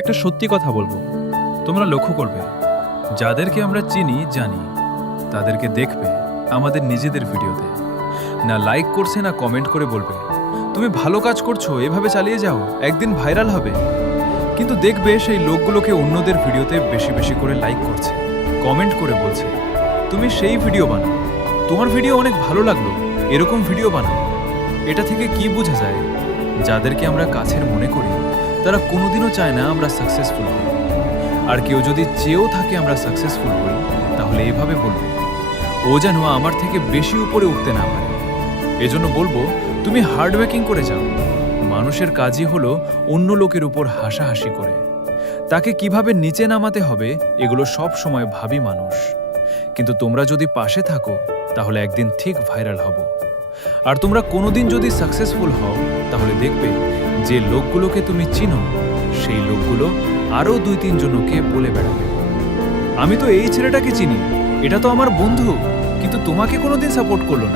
একটা সত্যি কথা বলবো, তোমরা লক্ষ্য করবে যাদেরকে আমরা চিনি জানি তাদেরকে দেখবে আমাদের নিজেদের ভিডিওতে, না লাইক করছে না কমেন্ট করে বলবে তুমি ভালো কাজ করছো, এভাবে চালিয়ে যাও, একদিন ভাইরাল হবে। কিন্তু দেখবে সেই লোকগুলোকে অন্যদের ভিডিওতে বেশি বেশি করে লাইক করছে, কমেন্ট করে বলছে তুমি সেই ভিডিও বানাও, তোমার ভিডিও অনেক ভালো লাগলো, এরকম ভিডিও বানাও। এটা থেকে কি বোঝা যায়? যাদেরকে আমরা কাছের মনে করি তারা কোনোদিনও চায় না আমরা সাকসেসফুল হই। আর কেউ যদি চেয়েও থাকে আমরা সাকসেসফুল হই, তাহলে এভাবে বলবে ও যেন আমার থেকে বেশি উপরে উঠতে না পারে। এজন্য বলবো তুমি হার্ডওয়ার্কিং করে যাও। মানুষের কাজই হলো অন্য লোকের উপর হাসাহাসি করে, তাকে কিভাবে নিচে নামাতে হবে এগুলো সব সময় ভাবি মানুষ। কিন্তু তোমরা যদি পাশে থাকো তাহলে একদিন ঠিক ভাইরাল হব। আর তোমরা কোনোদিন যদি সাকসেসফুল হও তাহলে দেখবে যে লোকগুলোকে তুমি চিনো সেই লোকগুলো আরও 2-3 জনকে বলে বেড়াবে আমি তো এই ছেলেটাকে চিনি, এটা তো আমার বন্ধু, কিন্তু তোমাকে কোনোদিন সাপোর্ট করলো না।